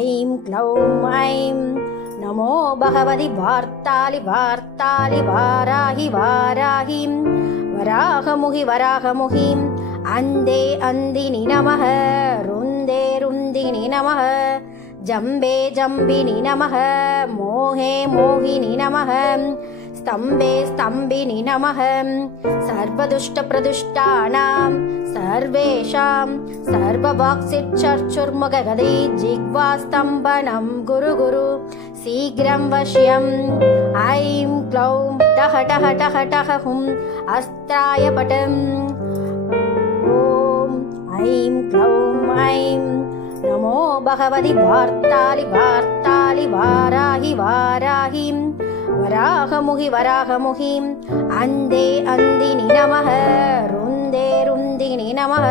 ऐं क्लौं ऐं नमो भगवति वार्तालि वार्तालि वाराहि वाराहि वराहमुहि वराहमुहि अन्धे अन्धिनि नमः रुन्दे रुन्दिनि नमः जम्बे जम्बिनि नमः मोहे मोहिनि नमः स्तम्भे स्तम्भिनि नमः सर्वदुष्टप्रदुष्टानां सर्वेषां सर्ववाक्सिच्चर्चुर्मुखगदै जिह्वास्तम्भनं गुरु गुरु शीघ्रं वश्यम् ऐं क्लौं टः टः टः टः हुम् अस्त्राय पटम् ॐ ऐं क्लौं ऐं नमो भगवति वार्तालि वार्तालि वाराहि वाराहि वराहमुहि वराहमुहि अन्धे अन्धिनि नमः रुन्दे रुन्दिनि नमः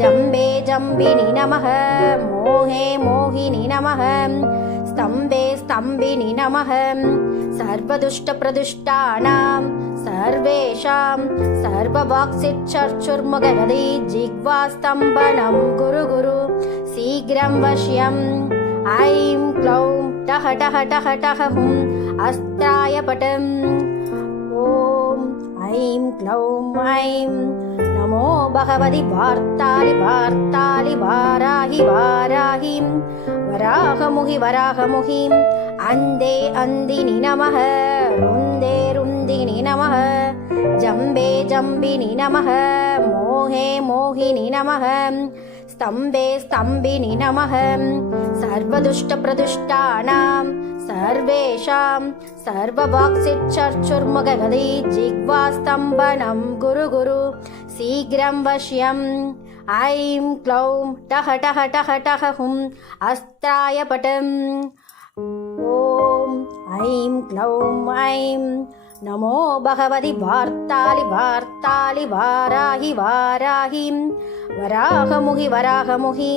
जम्बे जम्बिनि नमः मोहे मोहिनि नमः स्तम्भे स्तम्भिनि नमः सर्वदुष्टप्रदुष्टानां सर्वेषां सर्ववाक्सिच्चर्चुर्मुखगदै जिह्वास्तम्भनं गुरु गुरु शीघ्रं वश्यम् ऐं क्लौं टः टः टः टः हुम् अस्त्राय पटम् ॐ ऐं क्लौं ऐं नमो भगवति वार्तालि वार्तालि वाराहि वाराहि वराहमुहि वराहमुहि अन्धे अन्धिनि नमः रुन्दे रुन्दिनि नमः जम्बे जम्बिनि नमः मोहे मोहिनि नमः स्तम्भे स्तम्भिनि नमः सर्वदुष्टप्रदुष्टानां सर्वेषां सर्ववाक्सिच्चर्चुर्मुखगदै जिह्वास्तम्भनं गुरु गुरु शीघ्रं वश्यम् ऐं क्लौं टः टः टः टः हुम् अस्त्राय पटम् ॐ ऐं क्लौं ऐं नमो भगवति वार्तालि वार्तालि वाराहि वाराहि वराहमुहि वराहमुहि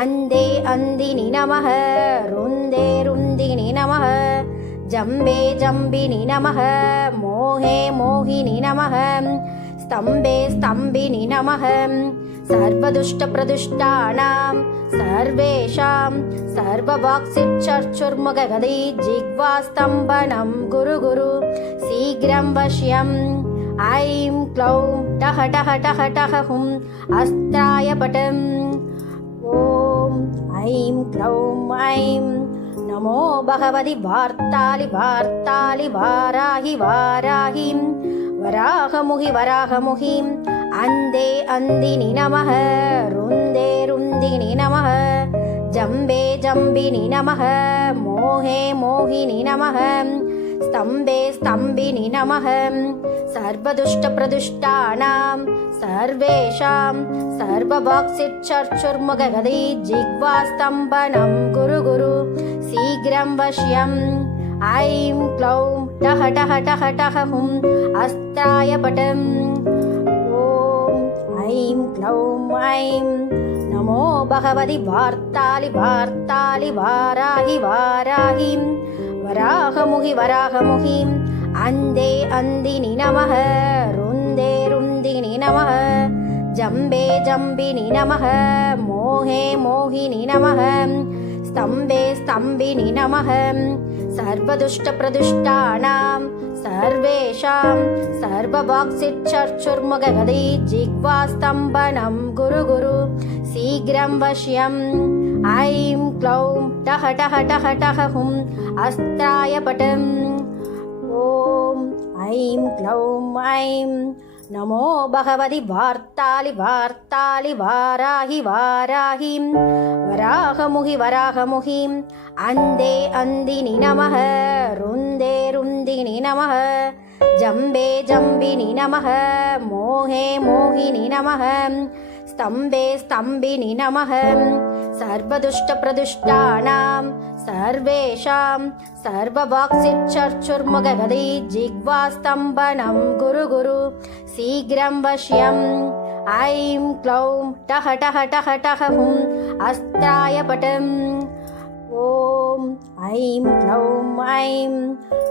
अन्धे अन्धिनि नमः रुन्दे रुन्दिनि नमः जम्बे जम्बिनि नमः मोहे मोहिनि नमः स्तम्भे स्तम्भिनि नमः सर्वदुष्टप्रदुष्टानां सर्वेषां सर्ववाक्सिच्चर्चुर्मुखगदै जिह्वास्तम्भनं गुरु गुरु शीघ्रं वश्यम् ऐं क्लौं टः टः टः टः हुम् अस्त्राय पटम् ॐ ऐं क्लौं ऐं नमो भगवति वार्तालि वार्तालि वाराहि वाराहि वराहमुहि वराहमुहि अन्धे अन्धिनि नमः रुन्दे रुन्दिनि नमः जम्बे जम्बिनि नमः मोहे मोहिनि नमः स्तम्भे स्तम्भिनि नमः सर्वदुष्टप्रदुष्टानां सर्वेषां सर्ववाक्सिच्चर्चुर्मुखगदै जिह्वास्तम्भनं गुरु गुरु शीघ्रं वश्यम् ऐं क्लौं टः टः टः टः हुम् अस्त्राय पटम् ॐ ऐं क्लौं ऐं नमो भगवति वार्तालि वार्तालि वाराहि वाराहि वराहमुहि वराहमुहि अन्धे अन्धिनि नमः रुन्दे रुन्दिनि नमः जम्बे जम्बिनि नमः मोहे मोहिनि नमः स्तम्भे स्तम्भिनि नमः सर्वदुष्टप्रदुष्टानां सर्वेषां सर्ववाक्सिच्चर्चुर्मुखगदै जिह्वास्तम्भनं गुरु गुरु शीघ्रं वश्यम् ऐं क्लौं टः टः टः टः हुम् अस्त्राय पटम् ॐ ऐं क्लौं ऐं नमो भगवति वार्तालि वार्तालि वाराहि वाराहि वराहमुहि वराहमुहि अन्धे अन्धिनि नमः रुन्दे रुन्दिनि नमः जम्बे जम्बिनि नमः मोहे मोहिनि नमः स्तम्भे स्तम्भिनि नमः सर्वदुष्टप्रदुष्टानां सर्वेषां सर्ववाक्सिच्चर्चुर्मुखगदै जिह्वास्तम्भनं गुरु गुरु शीघ्रं वश्यम् ऐं क्लौं टः टः टः टः हुम् अस्त्राय पटम् ॐ ऐं क्लौं ऐं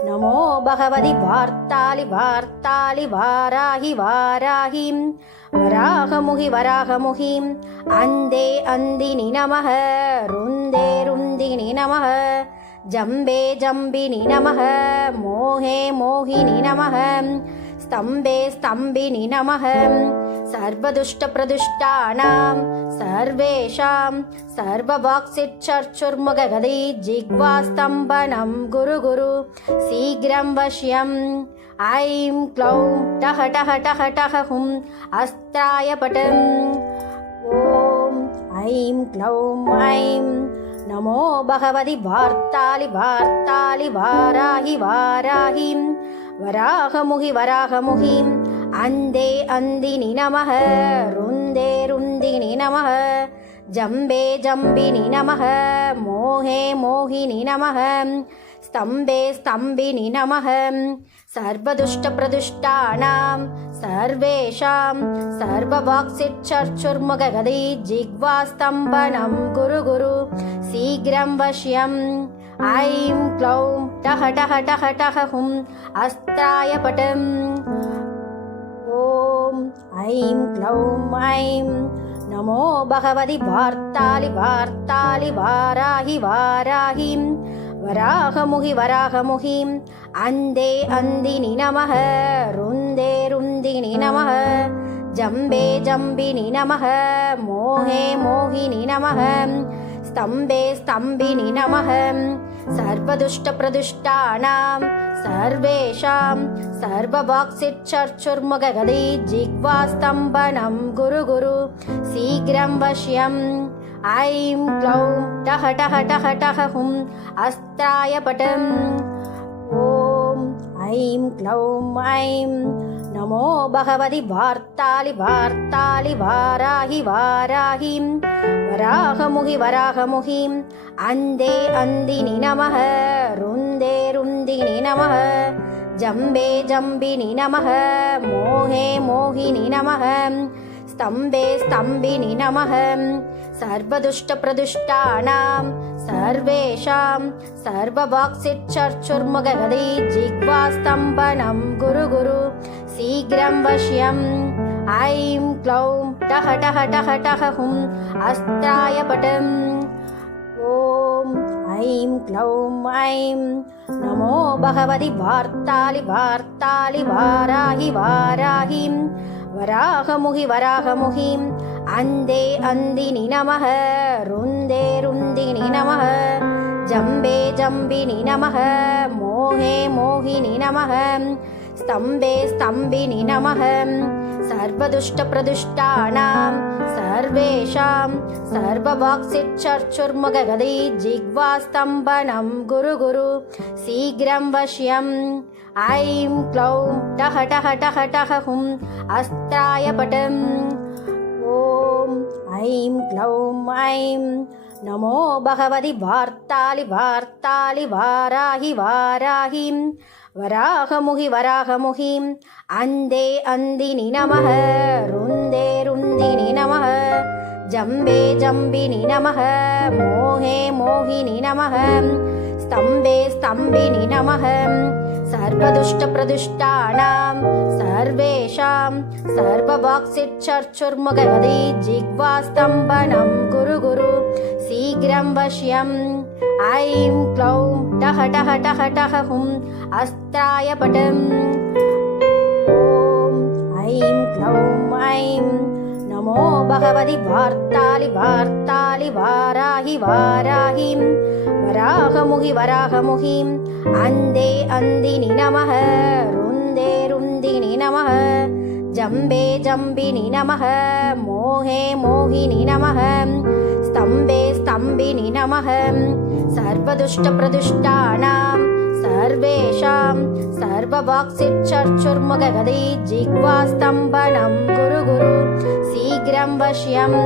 नमो भगवति वार्तालि वार्तालि वाराहि वाराहि वराहमुहि वराहमुहि अन्धे अन्धिनि नमः रुन्दे रुन्दिनि रुन्दिनि नमः जम्बे जम्बिनि नमः मोहे मोहिनि नमः स्तम्बे स्तम्बिनि नमः सर्वदुष्टप्रदुष्टानां सर्वेषां सर्ववाक्सिच्छर्चुर्मुखगदी जिह्वास्तम्भनं गुरु गुरु शीघ्रं वश्यम् ऐं क्लौं टः टः टः टः हुम् अस्त्राय पटम् ॐ ऐं क्लौं ऐं नमो भगवति वार्तालि वार्तालि वाराहि वाराहिं वराहमुहि वराहमुहिं अन्धे अन्दिनि नमः रुन्दे रुन्दिनि नमः जम्बे जम्बिनि नमः मोहे मोहिनि नमः स्तम्बे स्तम्बिनि नमः सर्वदुष्टप्रदुष्टानां सर्वेषां सर्ववाक्सिच्छर्चुर्मुखगदी जिह्वास्तम्भनं गुरु गुरु शीघ्रं वश्यम् ऐं क्लौं टः टः टः टः हुम् अस्त्राय पटम् ॐ ऐं क्लौं ऐं नमो भगवति वार्तालि वार्तालि वाराहि वाराहिं वराहमुहि वराहमुहिं अन्धे अन्दिनि नमः रुन्दे रुन्दिनि नमः जम्बे जम्बिनि नमः मोहे मोहिनि नमः स्तम्बे स्तम्बिनि नमः सर्वदुष्टप्रदुष्टानां सर्वेषां सर्ववाक्सिच्छर्चुर्मुखगदी जिह्वास्तम्भनं गुरु गुरु शीघ्रं वश्यम् ऐं क्लौं टः टः टः टः हुम् अस्त्राय पटम् ॐ ऐं क्लौं ऐं नमो भगवति वार्तालि वार्तालि वाराहि वाराहिं वराहमुहि वराहमुहिं अन्धे अन्दिनि नमः रुन्दे रुन्दिनि नमः जम्बे जम्बिनि नमः मोहे मोहिनि नमः स्तम्बे स्तम्बिनि नमः सर्वदुष्टप्रदुष्टानां सर्वेषां सर्ववाक्सिच्छर्चुर्मुखगदी जिह्वास्तम्भनं गुरु गुरु शीघ्रं वश्यम् ऐं क्लौं टः टः टः टः हुम् अस्त्राय पटम् ॐ ऐं क्लौं ऐं नमो भगवति वार्तालि वार्तालि वाराहि वाराहिं वराहमुहि वराहमुहिं अन्धे अन्दिनि नमः रुन्दे रुन्दिनि नमः जम्बे जम्बिनि नमः मोहे मोहिनि नमः स्तम्बे स्तम्बिनि नमः सर्वदुष्टप्रदुष्टानां सर्वेषां सर्ववाक्सिच्छर्चुर्मुखगदी जिह्वास्तम्भनं गुरु गुरु शीघ्रं वश्यम् ऐं क्लौं टः टः टः टः हुम् अस्त्राय पटम् ॐ ऐं क्लौं ऐं नमो भगवति वार्तालि वार्तालि वाराहि वाराहिं वराहमुहि वराहमुहिं अन्धे अन्दिनि नमः रुन्दे रुन्दिनि नमः जम्बे जम्बिनि नमः मोहे मोहिनि नमः स्तम्बे स्तम्बिनि नमः सर्वदुष्टप्रदुष्टानां सर्वेषां सर्ववाक्सिच्छर्चुर्मुखगदी जिह्वास्तम्भनं गुरु गुरु शीघ्रं वश्यम् ऐं क्लौं टः टः टः टः हुम् अस्त्राय पटम् ॐ ऐं क्लौं ऐं नमो भगवति वार्तालि वार्तालि वाराहि वाराहिं वराहमुहि वराहमुहिं अन्धे अन्दिनि नमः रुन्दे रुन्दिनि नमः जम्बे जम्बिनि नमः मोहे मोहिनि नमः स्तम्बे स्तम्बिनि नमः सर्वदुष्टप्रदुष्टानां सर्वेषां सर्ववाक्सिच्छर्चुर्मुखगदी जिह्वास्तम्भनं गुरु गुरु शीघ्रं वश्यम्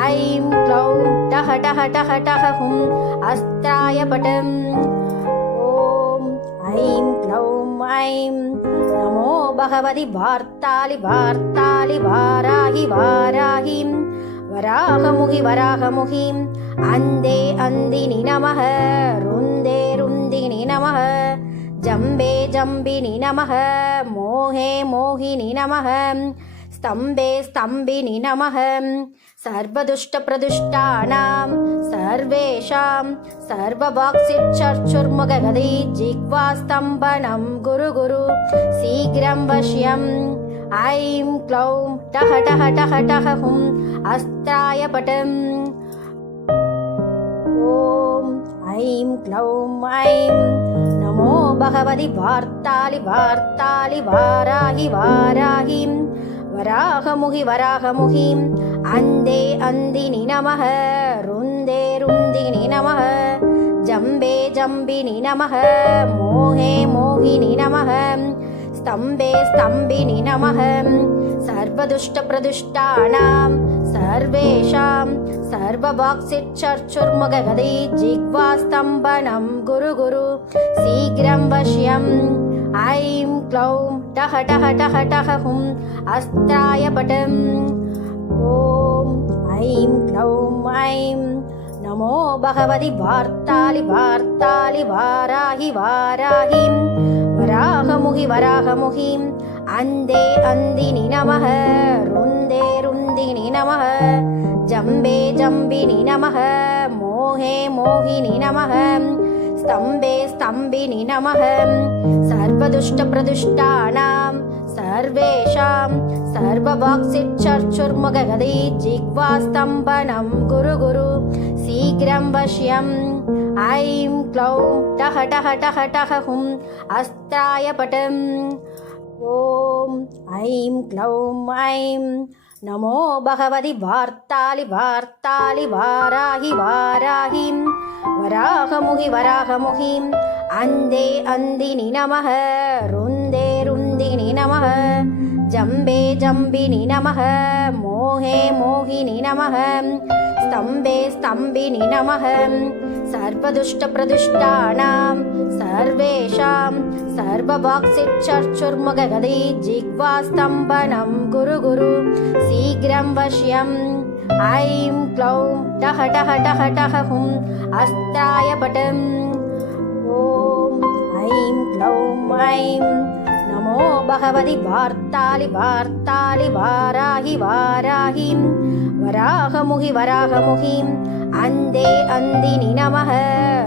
ऐं क्लौं टः टः टः टः हुम् अस्त्राय पटम् ॐ ऐं क्लौं ऐं नमो भगवति वार्तालि वार्तालि वाराहि वाराहिं वराहमुहि वराहमुहिं अन्धे अन्दिनि नमः रुन्दे रुन्दिनि नमः जम्बे जम्बिनि नमः मोहे मोहिनि नमः स्तम्बे स्तम्बिनि नमः सर्वदुष्टप्रदुष्टानां सर्वे सर्वेषां सर्ववाक्सिच्छर्चुर्मुखगदे जिह्वास्तम्भनं गुरु गुरु शीघ्रं वश्यम् ऐं क्लौं टः टः टः टः हुं अस्त्राय पटम् ॐ ऐं क्लौं ऐं नमो भगवति वार्तालि वार्तालि वाराहि वाराहिं वराहमुहि वराहमुहिं अन्धे अन्दिनि नमः रुन्दे रुन्दिनि नमः जम्बे जम्बिनि नमः मोहे मोहिनि नमः स्तम्भे स्तम्भिनि नमः सर्वदुष्टप्रदुष्टानां सर्वेषां सर्ववाक्सिच्छर्चुर्मुखगदे जिह्वास्तम्भनं गुरु गुरु शीघ्रं वश्यम् ऐं क्लौं टः टः टः टः हुं अस्त्राय पटम् ॐ ऐं क्लौं ऐं नमो भगवति वार्तालि वार्तालि वाराहि वाराहिं वराहमुहि वराहमुहिं अन्धे अन्दिनि नमः रुन्दे रुन्दिनि नमः जम्बे जम्बिनि नमः मोहे मोहिनि नमः स्तम्भे स्तम्भिनि नमः सर्वदुष्टप्रदुष्टानां सर्वेषां सर्ववाक्सिच्छर्चुर्मुखगदे जिह्वास्तम्भनं गुरु गुरु शीघ्रं वश्यम् ऐं क्लौं टः टः टः टः हुं अस्त्राय पटम् ॐ ऐं क्लौं ऐं नमो भगवति वार्तालि वार्तालि वाराहि वाराहिं वराहमुहि वराहमुहिं अन्धे अन्दिनि नमः रुन्दे रुन्दिनि नमः जम्बे जम्बिनि नमः मोहे मोहिनि नमः स्तम्भे स्तम्भिनि नमः सर्वदुष्टप्रदुष्टानां सर्वेषां सर्ववाक्सिच्छर्चुर्मुखगदे जिह्वास्तम्भनं गुरु गुरु शीघ्रं वश्यम् ऐं क्लौं टः टः टः टः हुं अस्त्राय पटम् ॐ ऐं क्लौं ऐं नमो भगवति वार्तालि वार्तालि वाराहि वाराहिं वराहमुहि वराहमुहिं अन्धे अन्दिनि नमः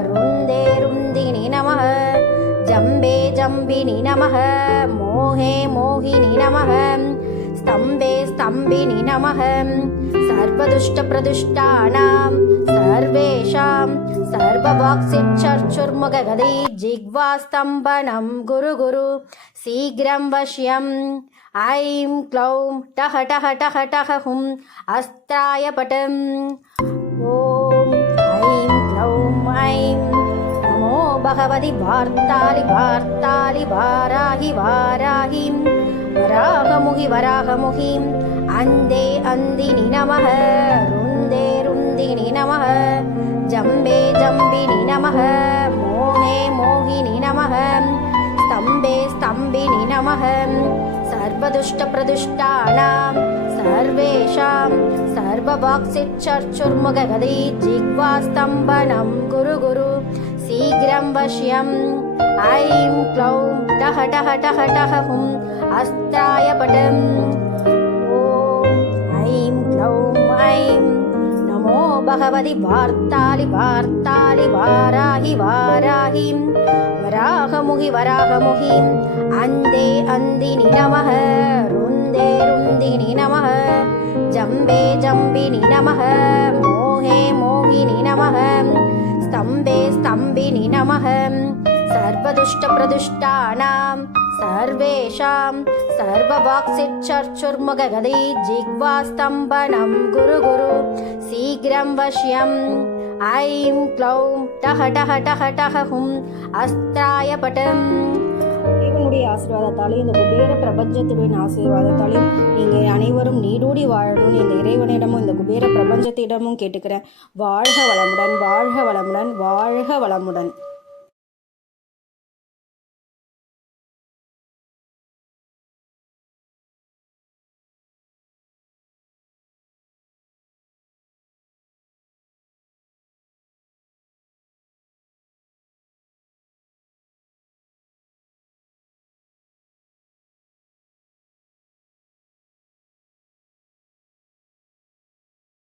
रुन्दे रुन्दिनि नमः जम्बे जम्बिनि नमः मोहे मोहिनि नमः स्तम्भे स्तम्भिनि नमः सर्वदुष्टप्रदुष्टानां सर्वेषां सर्ववाक्सिच्छर्चुर्मुखगदे जिह्वास्तम्भनं गुरु गुरु शीघ्रं वश्यम् ऐं क्लौं टः टः टः टः हुं अस्त्राय पटम् ॐ ऐं क्लौं ऐं नमो भगवति वार्तालि वार्तालि वाराहि वाराहिं वराहमुहि वराहमुहिं अन्धे अन्दिनि नमः रुन्दे रुन्दिनि नमः जम्बे जम्बिनि नमः मोहे मोहिनि नमः स्तम्भे स्तम्भिनि नमः सर्वदुष्टप्रदुष्टानां सर्वेषां सर्ववाक्सिच्छर्चुर्मुखगदे जिह्वास्तम्भनं गुरु गुरु शीघ्रं वश्यम् ऐं क्लौं टः टः टः टः हुं अस्त्राय पटम् ॐ ऐं क्लौं ऐं नमो भगवति वार्तालि वार्तालि वाराहि वाराहिं वराहमुहि वराहमुहिं अन्धे अन्दिनि नमः रुन्दे रुन्दिनि नमः जम्बे जम्बिनि नमः मोहे मोहिनि नमः स्तम्भे स्तम्भिनि नमः सर्वदुष्टप्रदुष्टानां सर्वेषां सर्ववाक्सिच्छर्चुर्मुखगदे जिह्वास्तम्भनं गुरु गुरु शीघ्रं वश्यम् ऐं क्लौं टः टः टः टः हुं अस्त्राय पटम् இவனுடைய ஆசீர்வாதத்தாலும் இந்த குபேர பிரபஞ்சத்துடைய ஆசீர்வாதத்தாலும் நீங்கள் அனைவரும் நீடூடி வாழணும்னு இந்த இறைவனிடமும் இந்த குபேர பிரபஞ்சத்திடமும் கேட்டுக்கிறேன். வாழ்க வளமுடன், வாழ்க வளமுடன், வாழ்க வளமுடன்.